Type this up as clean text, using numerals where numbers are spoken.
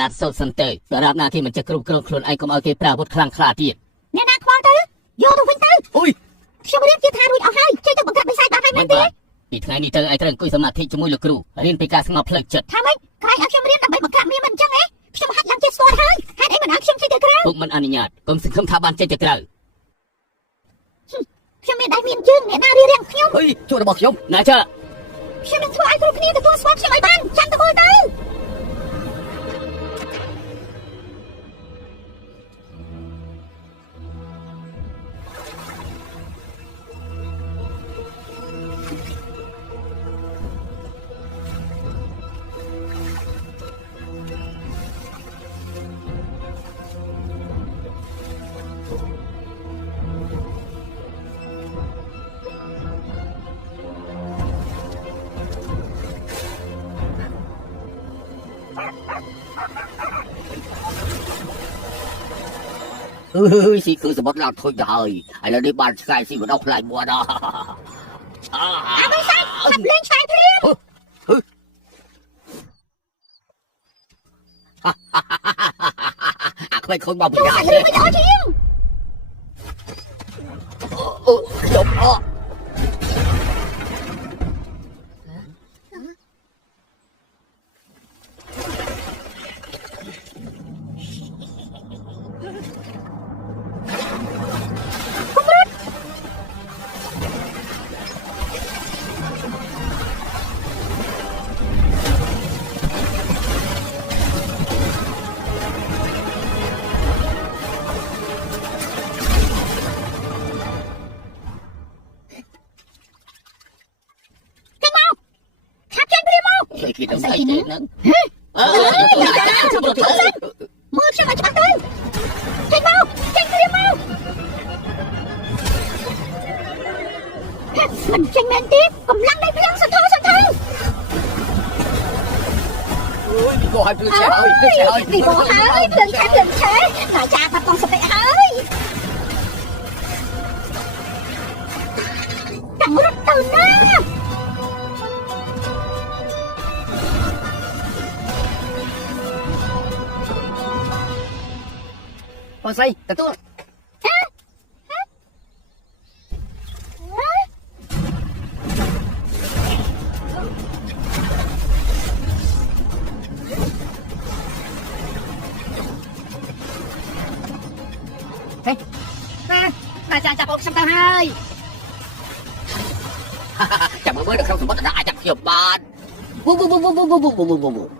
តាសូត្រសិនទៅតារាបណាគេមិនចេះគ្រប់គ្រងខ្លួនឯងកុំឲ្យគេប្រើអាវុធខ្លាំងខ្លាទៀតអ្នកណាខ្វល់ទៅយកទៅវិញទៅអូយខ្ញុំរៀនជាថារួចអស់ហើយចេះទៅបង្កើតវិស័យបាត់ហើយមែនទេពីថ្ងៃនេះទៅឯងត្រូវអង្គុយសមាធិជាមួយលោកគ្រូរៀនពីការស្ងប់ផ្លូវចិត្តថាម៉េចក្រែងឲ្យខ្ញុំរៀនដើម្បីបង្កើតមានមិនអញ្ចឹងហ៎ខ្ញុំហាត់យ៉ាងចេះស្ទាត់ហើយហេតុអីមិនឲ្យខ្ញុំចេះទៅក្រៅពុកមិនអនុញ្ញាតកុំសង្ឃឹមថាបានចេះទៅក្រៅខ្ញុំមានដៃមានជើងអ្នកណារៀបរៀងខ្ញុំអុយជួយរបស់ខ្ញុំណាចាខ្ញុំនឹងធ្វើឲ្យគ្រប់គ្នាទទួលស្គាល់ខ្ញុំឲ្យបានចាំទៅមើលទៅស៊ីគឺសមុទ្រឡើងធុញទៅហើយឥឡូវនេះបានឆ្កែស៊ីម្ដងខ្លាចមួយដល់អើសាច់ចាប់លេងឆ្កែព្រាមអាខ្វែងខូចមកប្រយ័ត្នទេមិនអត់ជាងខ្ញុំអត់គេទៅស្អីទេហ្នឹងមើលខ្ញុំឲ្យច្បាស់ទៅចេញមកចេញព្រាមមកមិនចេញមែនទេកម្លាំងនៃភ្លើងសន្ធោសន្ធៅអូយពីក៏ឲ្យភ្លើងឆេះហើយភ្លើងឆេះហើយពីក៏ហើយភ្លើងឆេះណាចាបាត់បង់សតិហើយតាំងរត់ទៅណាបងស្រីទទួលហេណាចាចាប់អុកខ្ញុំទៅហើយចាំមើលនៅក្នុងសមុទ្រអាចចាប់ខ្ញុំបានវូ